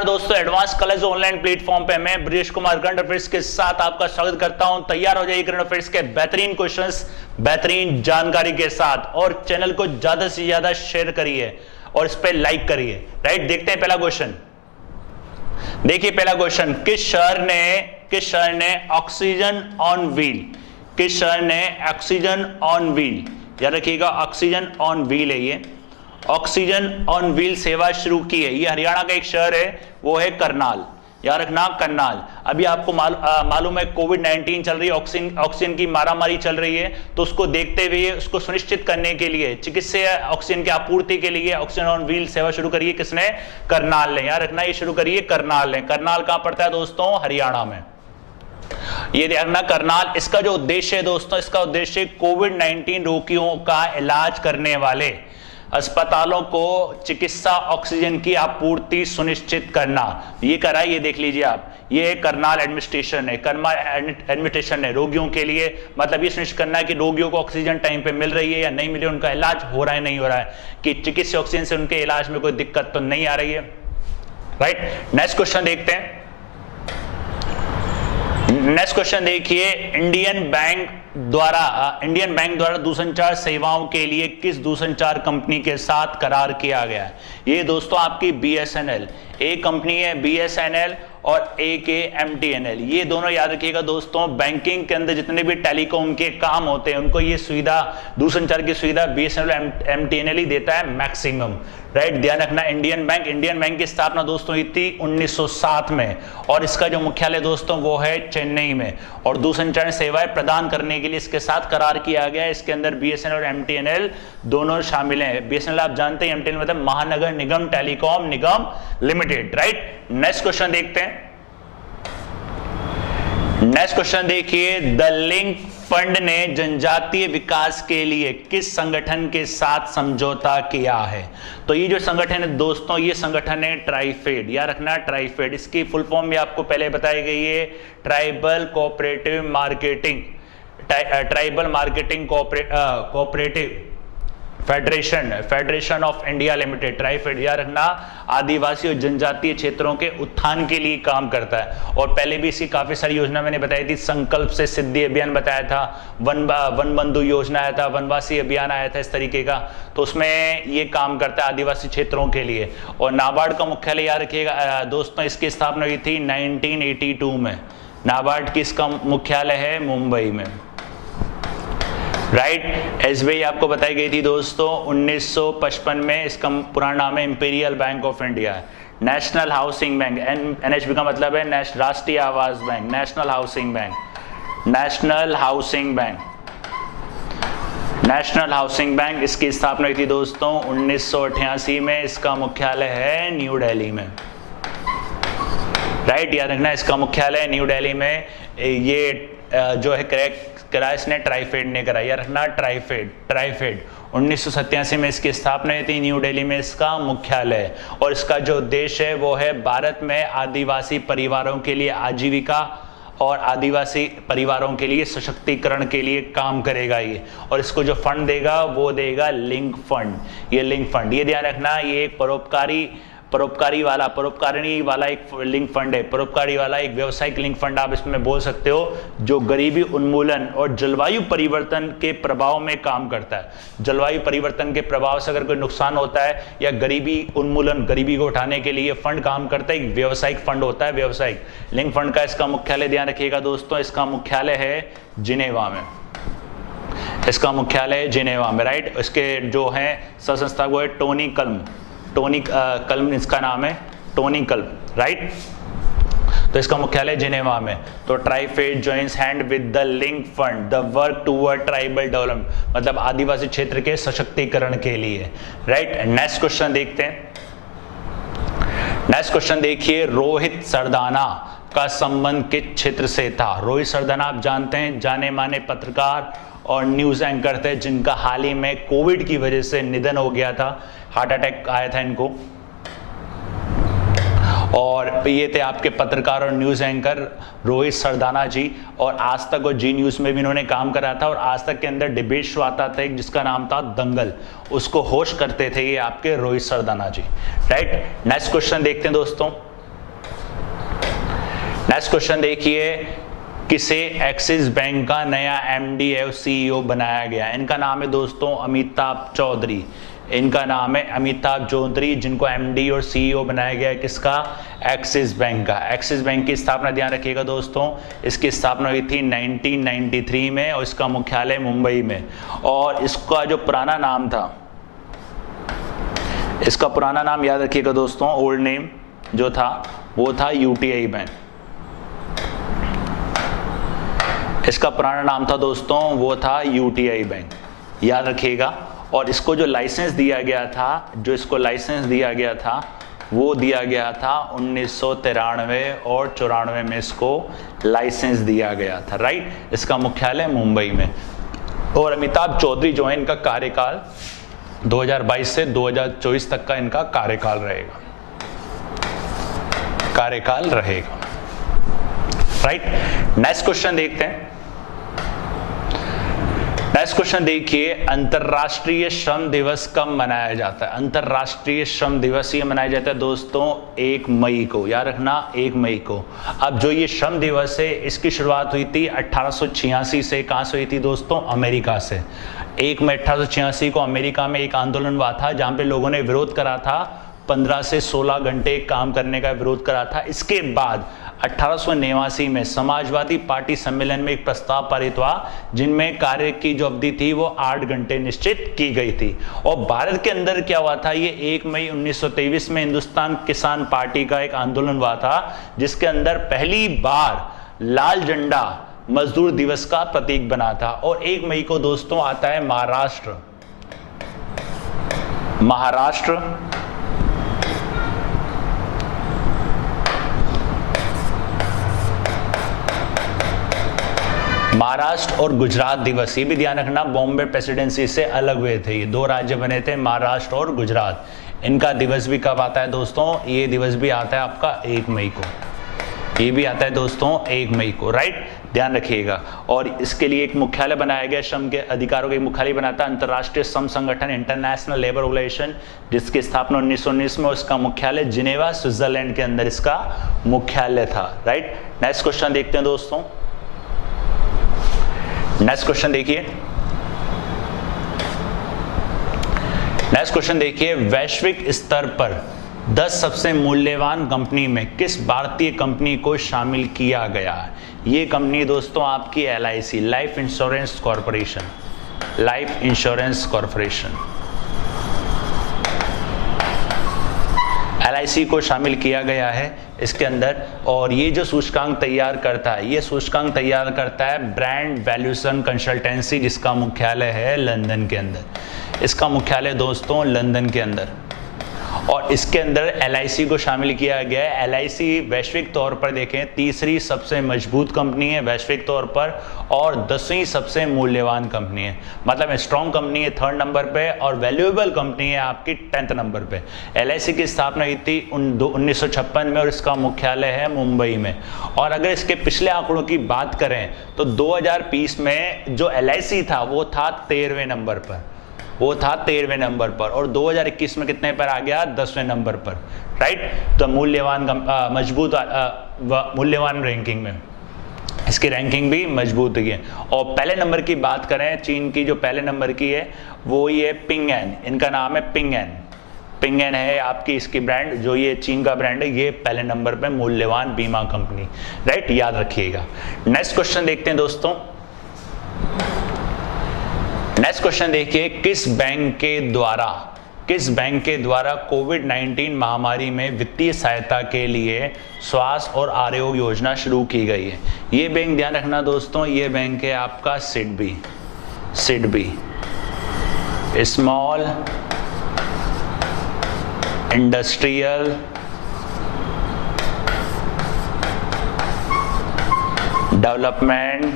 नमस्कार दोस्तों, advance college online platform पे मैं ब्रिजेश कुमार करंट अफेयर्स के साथ आपका स्वागत करता हूं। तैयार हो जाइए करंट अफेयर्स के बेहतरीन क्वेश्चंस, बेहतरीन जानकारी के साथ, और चैनल को ज्यादा से ज्यादा शेयर करिए और इस पे लाइक करिए। राइट, देखते हैं पहला क्वेश्चन। देखिए पहला क्वेश्चन, किस शहर ने ऑक्सीजन ऑन व्हील, किस शहर ने ऑक्सीजन ऑन व्हील, याद रखिएगा ऑक्सीजन ऑन व्हील है, ये ऑक्सीजन ऑन व्हील सेवा शुरू की है। ये हरियाणा का एक शहर है, वो है करनाल, याद रखना करनाल। अभी आपको मालूम है कोविड-19 चल रही है, ऑक्सीजन की मारामारी चल रही है, तो उसको देखते हुए उसको सुनिश्चित करने के लिए चिकित्सा ऑक्सीजन की आपूर्ति के लिए ऑक्सीजन ऑन व्हील सेवा शुरू करी है। किसने? करनाल ने। याद रखना ये शुरू करी है करनाल ने। करनाल कहां पड़ता है दोस्तों? हरियाणा में। ये ध्यान रखना करनाल। इसका जो उद्देश्य है दोस्तों, इसका उद्देश्य कोविड-19 रोगियों का इलाज करने वाले अस्पतालों को चिकित्सा ऑक्सीजन की आपूर्ति सुनिश्चित करना। ये करा, ये देख लीजिए आप, ये करनाल एडमिनिस्ट्रेशन है, करनाल एडमिनिस्ट्रेशन है रोगियों के लिए, मतलब ये सुनिश्चित करना है कि रोगियों को ऑक्सीजन टाइम पे मिल रही है या नहीं मिल रही है, उनका इलाज हो रहा है नहीं हो रहा है, कि चिकित्सा ऑक्सीजन से उनके इलाज में कोई दिक्कत तो नहीं आ रही है। राइट, नेक्स्ट क्वेश्चन देखते हैं। नेक्स्ट क्वेश्चन देखिए, इंडियन बैंक द्वारा दूरसंचार सेवाओं के लिए किस दूरसंचार कंपनी के साथ करार किया गया है? ये दोस्तों आपकी BSNL, एक कंपनी है BSNL और एक MTNL। ये दोनों याद रखिएगा दोस्तों, बैंकिंग के अंदर जितने भी टेलीकॉम के काम होते हैं उनको ये सुविधा, दूरसंचार की सुविधा BSNL MTNL ही देता है मैक्सिमम। राइट, ध्यान रखना। इंडियन बैंक की स्थापना दोस्तों हुई थी 1907 में, और इसका जो मुख्यालय दोस्तों वो है चेन्नई में, और दूरसंचार सेवाएं प्रदान करने के लिए इसके साथ करार किया गया है। इसके अंदर BSNL और MTNL दोनों शामिल हैं। BSNL आप जानते हैं, MTNL मतलब महानगर निगम टेलीकॉम निगम लिमिटेड। राइट, नेक्स्ट क्वेश्चन देखते हैं। नेक्स्ट क्वेश्चन देखिए, द लिंक फंड ने जनजातीय विकास के लिए किस संगठन के साथ समझौता किया है? तो ये जो संगठन है दोस्तों, ये संगठन है ट्राइफेड। याद रखना ट्राइफेड, इसकी फुल फॉर्म भी आपको पहले बताई गई है, tribal cooperative marketing, tribal marketing cooperative federation of India limited, TRIFED. याद रखना आदिवासी और जनजातीय क्षेत्रों के उत्थान के लिए काम करता है, और पहले भी इसकी काफी सारी योजना मैंने बताई थी। संकल्प से सिद्धि अभियान बताया था, वन बंधु योजना आया था, वनवासी अभियान आया था इस तरीके का, तो उसमें ये काम करता है आदिवासी क्षेत्रों के लिए। और नाबार्ड का मुख्यालय याद रखिएगा दोस्तों, इसकी स्थापना हुई थी 1982 में। नाबार्ड की इसका मुख्यालय है मुंबई में। राइट, SBI आपको बताई गई थी दोस्तों 1955 में। इसका पुराना नाम है imperial bank of India. National housing bank, NHB का मतलब है राष्ट्रीय आवास bank, national housing bank, national housing bank, national housing bank. इसकी स्थापना हुई थी दोस्तों 1988 में। इसका मुख्यालय है न्यू दिल्ली में। राइट, याद रखना इसका मुख्यालय न्यू दिल्ली में। ये जो है करा इसने ट्राइफेड ने कराया। याद रखना ट्राइफेड 1987 में इसकी स्थापना हुई थी, न्यू दिल्ली में इसका मुख्यालय। और इसका जो उद्देश्य है वो है भारत में आदिवासी परिवारों के लिए आजीविका और आदिवासी परिवारों के लिए सशक्तिकरण के लिए काम करेगा ये। और इसको जो फंड देगा वो देगा लिंक फंड। ये लिंक फंड, ये ध्यान रखना, ये एक परोपकारिणी वाला एक लिंक फंड है, परोपकारी वाला एक व्यवसायिक लिंक फंड आप इसमें बोल सकते हो, जो गरीबी उन्मूलन और जलवायु परिवर्तन के प्रभाव में काम करता है। जलवायु परिवर्तन के प्रभाव से अगर कोई नुकसान होता है या गरीबी उन्मूलन, गरीबी को उठाने के लिए फंड काम करता है, एक व्यवसायिक फंड होता है, व्यवसायिक लिंक फंड का। इसका मुख्यालय ध्यान रखिएगा दोस्तों, इसका मुख्यालय है जिनेवा में। इसका मुख्यालय है जिनेवा में। राइट, इसके जो है संस्था वो है टोनी कल्म इसका नाम है, टोनी कल्म। राइट, तो इसका मुख्यालय जिनेवा में। तो TRIFED joins hand with the link fund the work toward tribal development, मतलब आदिवासी क्षेत्र के सशक्तिकरण के लिए। राइट, नेक्स्ट क्वेश्चन देखते हैं। नेक्स्ट क्वेश्चन देखिए, रोहित सरदाना का संबंध किस क्षेत्र से था? रोहित सरदाना आप जानते हैं, जाने माने पत्रकार और न्यूज एंकर थे, जिनका हाल ही में कोविड की वजह से निधन हो गया था, हार्ट अटैक आया था इनको। और ये थे आपके पत्रकार और न्यूज एंकर रोहित सरदाना जी, और आज तक और जी न्यूज में भी इन्होंने काम करा था। और आज तक के अंदर डिबेट शो आता था एक, जिसका नाम था दंगल, उसको होस्ट करते थे ये आपके रोहित सरदाना जी। राइट, नेक्स्ट क्वेश्चन देखते हैं दोस्तों। नेक्स्ट क्वेश्चन देखिए, किसे एक्सिस बैंक का नया एमडी और सीईओ बनाया गया? इनका नाम है दोस्तों अमिताभ चौधरी। इनका नाम है अमिताभ चौधरी, जिनको एमडी और सीईओ बनाया गया है किसका? एक्सिस बैंक का। एक्सिस बैंक की स्थापना ध्यान रखिएगा दोस्तों, इसकी स्थापना हुई थी 1993 में और इसका मुख्यालय मुंबई में। और इसका जो पुराना नाम था, इसका पुराना नाम याद रखिएगा दोस्तों, ओल्ड नेम जो था वो था यूटीआई बैंक। इसका पुराना नाम था दोस्तों वो था यूटीआई बैंक, याद रखिएगा। और इसको जो लाइसेंस दिया गया था, जो इसको लाइसेंस दिया गया था वो दिया गया था 1993 और 94 में इसको लाइसेंस दिया गया था, राइट। इसका मुख्यालय मुंबई में। और अमिताभ चौधरी जो है, इनका कार्यकाल 2022 से 2024 तक का इनका कार्यकाल रहेगा, राइट। नेक्स्ट क्वेश्चन देखते हैं। नेक्स्ट क्वेश्चन देखिए, अंतरराष्ट्रीय श्रम दिवस कब मनाया जाता है? अंतरराष्ट्रीय श्रम दिवस ये मनाया जाता है दोस्तों 1 मई को, याद रखना 1 मई को। अब जो ये श्रम दिवस है, इसकी शुरुआत हुई थी 1886 से। कहां से हुई थी दोस्तों? अमेरिका से। 1 मई 1886 को अमेरिका में एक आंदोलन हुआ था, जहां पे लोगों ने विरोध करा था, 15 से 16 घंटे काम करने का विरोध करा था। इसके बाद 1889 में समाजवादी पार्टी सम्मेलन में एक प्रस्ताव पारित हुआ, जिनमें कार्य की जो अवधि थी वो 8 घंटे निश्चित की गई थी। और भारत के अंदर क्या हुआ था, ये 1 मई 1923 में हिंदुस्तान किसान पार्टी का एक आंदोलन हुआ था, जिसके अंदर पहली बार लाल झंडा मजदूर दिवस का प्रतीक बना था। और 1 मई को दोस्तों आता है महाराष्ट्र और गुजरात दिवस। ये भी ध्यान रखना, बॉम्बे प्रेसिडेंसी से अलग हुए थे, ये 2 राज्य बने थे, महाराष्ट्र और गुजरात। इनका दिवस भी कब आता है दोस्तों? ये दिवस भी आता है आपका 1 मई को। ये भी आता है दोस्तों 1 मई को, राइट, ध्यान रखिएगा। और इसके लिए एक मुख्यालय बनाया गया, श्रम के अधिकारों के मुख्यालय बनाता है अंतर्राष्ट्रीय श्रम संगठन, इंटरनेशनल लेबर ऑर्गेनाइजेशन, जिसकी स्थापना 1919 में, उसका मुख्यालय जिनेवा स्विट्जरलैंड के अंदर इसका मुख्यालय था, राइट। नेक्स्ट क्वेश्चन देखते हैं दोस्तों। नेक्स्ट क्वेश्चन देखिए, वैश्विक स्तर पर 10 सबसे मूल्यवान कंपनी में किस भारतीय कंपनी को शामिल किया गया है? ये कंपनी दोस्तों आपकी LIC, life insurance corporation, LIC को शामिल किया गया है इसके अंदर। और ये जो सूचकांक तैयार करता है, ये सूचकांक तैयार करता है ब्रांड वैल्यूएशन कंसल्टेंसी, जिसका मुख्यालय है लंदन के अंदर। इसका मुख्यालय दोस्तों लंदन के अंदर। और इसके अंदर LIC को शामिल किया गया है। LIC वैश्विक तौर पर देखें तीसरी सबसे मजबूत कंपनी है वैश्विक तौर पर, और 10वीं सबसे मूल्यवान कंपनी है। मतलब स्ट्रॉन्ग कंपनी है 3rd नंबर पे, और वैल्यूएबल कंपनी है आपकी 10th नंबर पे। LIC की स्थापना हुई थी 1956 में और इसका मुख्यालय है मुंबई में। और अगर इसके पिछले आंकड़ों की बात करें तो 2020 में जो LIC था वो था 13वें नंबर पर, और 2021 में कितने पर आ गया? 10वें नंबर पर, राइट। तो मूल्यवान रैंकिंग में इसकी रैंकिंग भी मजबूत हुई है। और पहले नंबर की बात करें, चीन की जो पहले नंबर की है वो ये पिंग एन, इनका नाम है पिंग एन है आपकी इसकी ब्रांड, जो ये चीन का ब्रांड है, ये पहले नंबर पे मूल्यवान बीमा कंपनी, राइट, याद रखिएगा। नेक्स्ट क्वेश्चन देखते हैं दोस्तों। नेक्स्ट क्वेश्चन देखिए, किस बैंक के द्वारा कोविड-19 महामारी में वित्तीय सहायता के लिए स्वास्थ्य और आरोग्य योजना शुरू की गई है? ये बैंक ध्यान रखना दोस्तों, ये बैंक है आपका SIDBI, small industrial development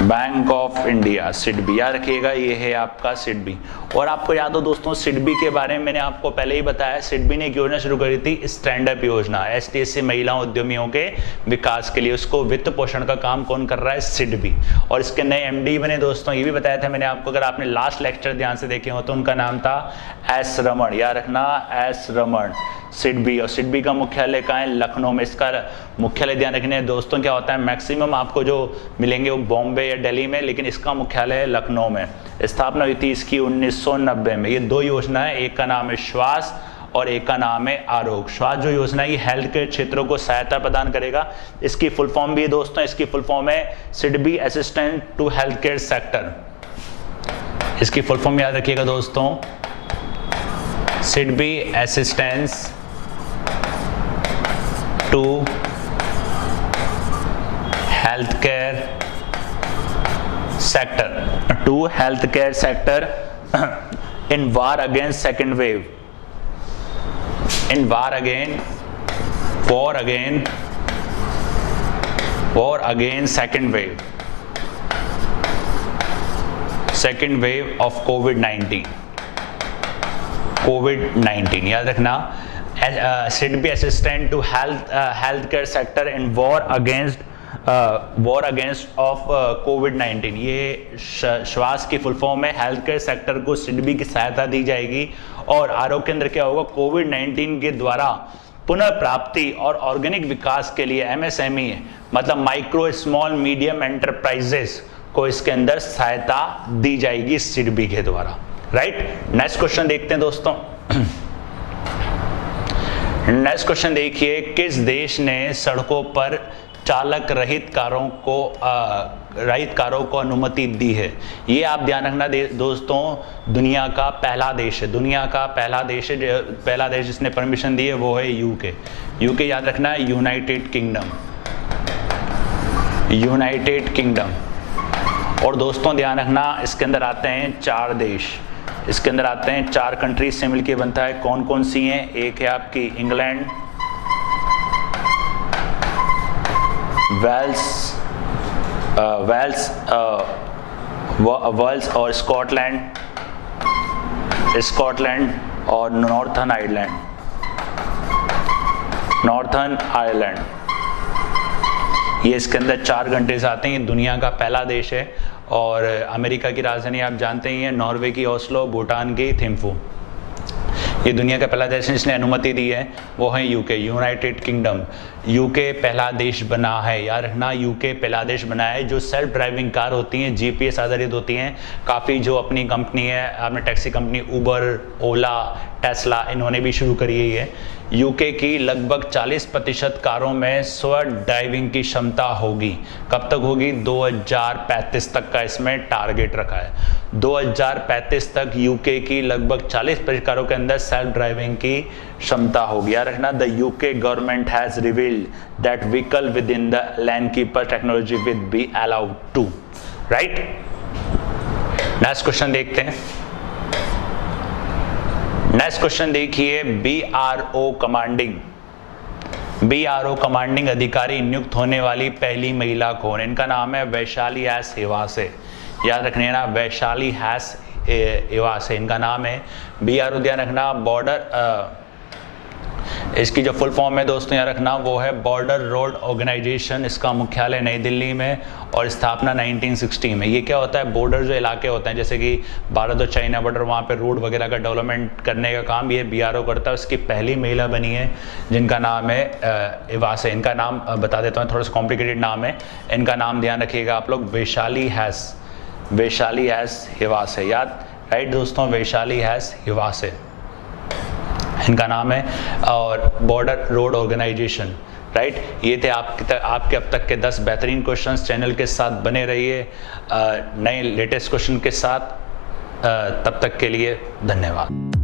bank of India, SIDBI, याद रखिएगा, ये है आपका सिडबी। और आपको याद हो दोस्तों, सिडबी के बारे में मैंने आपको पहले ही बताया, सिडबी ने एक योजना शुरू करी थी, स्टैंड अप योजना, STSC महिला उद्यमियों के विकास के लिए। उसको वित्त पोषण का काम कौन कर रहा है? सिडबी। और इसके नए MD बने दोस्तों, ये भी बताया था मैंने आपको, अगर आपने लास्ट लेक्चर ध्यान से देखे हो तो उनका नाम था S रमण, याद रखना S रमण, सिडबी। और सिडबी का मुख्यालय कहाँ है? लखनऊ में। इसका मुख्यालय ध्यान रखने दोस्तों क्या होता है, मैक्सिमम आपको जो मिलेंगे वो बॉम्बे या दिल्ली में, लेकिन इसका मुख्यालय है लखनऊ में। स्थापना हुई थी इसकी 1990 में। ये दो योजना है, एक का नाम है श्वास और एक का नाम है आरोग्य। श्वास जो योजना है ये हेल्थ केयर क्षेत्रों को सहायता प्रदान करेगा। इसकी फुल फॉर्म भी है दोस्तों, इसकी फुल फॉर्म है SIDBI assistant to health care sector. इसकी फुल फॉर्म याद रखिएगा दोस्तों, SIDBI assistance to health care sector, to health care sector in war against second wave, in war again second wave of COVID-19, याद रखना। SIDBI assistant to health care sector in war against of COVID-19। ये श्वास की full form है। Health care sector को सिडबी की सहायता दी जाएगी। और आरोग्य केंद्र क्या होगा? COVID-19 के द्वारा पुनर्प्राप्ति और ऑर्गेनिक विकास के लिए MSME मतलब माइक्रो स्मॉल मीडियम एंटरप्राइजेस को इसके अंदर सहायता दी जाएगी सिडबी के द्वारा। राइट, नेक्स्ट क्वेश्चन देखते हैं दोस्तों। नेक्स्ट क्वेश्चन देखिए, किस देश ने सड़कों पर चालक रहित कारों को अनुमति दी है? ये आप ध्यान रखना दोस्तों, दुनिया का पहला देश है, दुनिया का पहला देश है, पहला देश जिसने परमिशन दी है वो है यूके। याद रखना है, यूनाइटेड किंगडम। और दोस्तों ध्यान रखना, इसके अंदर आते हैं 4 देश, इसके अंदर आते हैं 4 कंट्रीज से मिलकर बनता है। कौन कौन सी हैं? एक है आपकी इंग्लैंड, वेल्स और स्कॉटलैंड और नॉर्थर्न आयरलैंड। ये इसके अंदर 4 कंट्रीज आते हैं। ये दुनिया का पहला देश है। और अमेरिका की राजधानी आप जानते ही हैं, नॉर्वे की ओस्लो, भूटान की थिम्फू। ये दुनिया का पहला देश जिसने अनुमति दी है वो है यूके, यूनाइटेड किंगडम। यूके पहला देश बना है, याद रखना, यूके पहला देश बना है। जो सेल्फ ड्राइविंग कार होती हैं, GPS आधारित होती हैं, काफ़ी जो अपनी कंपनी है, आपने टैक्सी कंपनी उबर, ओला, टेस्ला, इन्होंने भी शुरू करी है। यूके की लगभग 40% कारों में स्व ड्राइविंग की क्षमता होगी। कब तक होगी? 2035 तक का इसमें टारगेट रखा है। 2035 तक यूके की लगभग 40% कारों के अंदर सेल्फ ड्राइविंग की क्षमता होगी। याद रखना, the UK government has revealed that vehicle with in the lane keeper technology with be allowed to. Right, next question देखते हैं। नेक्स्ट क्वेश्चन देखिए, BRO कमांडिंग अधिकारी नियुक्त होने वाली पहली महिला कौन? इनका नाम है वैशाली एस हेवासे। याद रखने ना, वैशाली एस हेवासे इनका नाम है। BRO ध्यान रखना, बॉर्डर, इसकी जो फुल फॉर्म है दोस्तों याद रखना वो है बॉर्डर रोड ऑर्गेनाइजेशन। इसका मुख्यालय नई दिल्ली में और स्थापना 1960 में। ये क्या होता है? बॉर्डर जो इलाके होते हैं जैसे कि भारत और चाइना बॉर्डर, वहाँ पे रोड वगैरह का डेवलपमेंट करने का काम ये BRO करता है। उसकी पहली महिला बनी है जिनका नाम है हेवासे। इनका नाम बता देता हूँ, थोड़ा सा कॉम्प्लिकेटेड नाम है। इनका नाम ध्यान रखिएगा आप लोग, वैशाली एस हेवासे। याद, राइट दोस्तों, वैशाली एस हेवासे इनका नाम है। और बॉर्डर रोड ऑर्गेनाइजेशन, राइट। ये थे आपके अब तक के 10 बेहतरीन क्वेश्चंस। चैनल के साथ बने रहिए नए लेटेस्ट क्वेश्चन के साथ। तब तक के लिए धन्यवाद।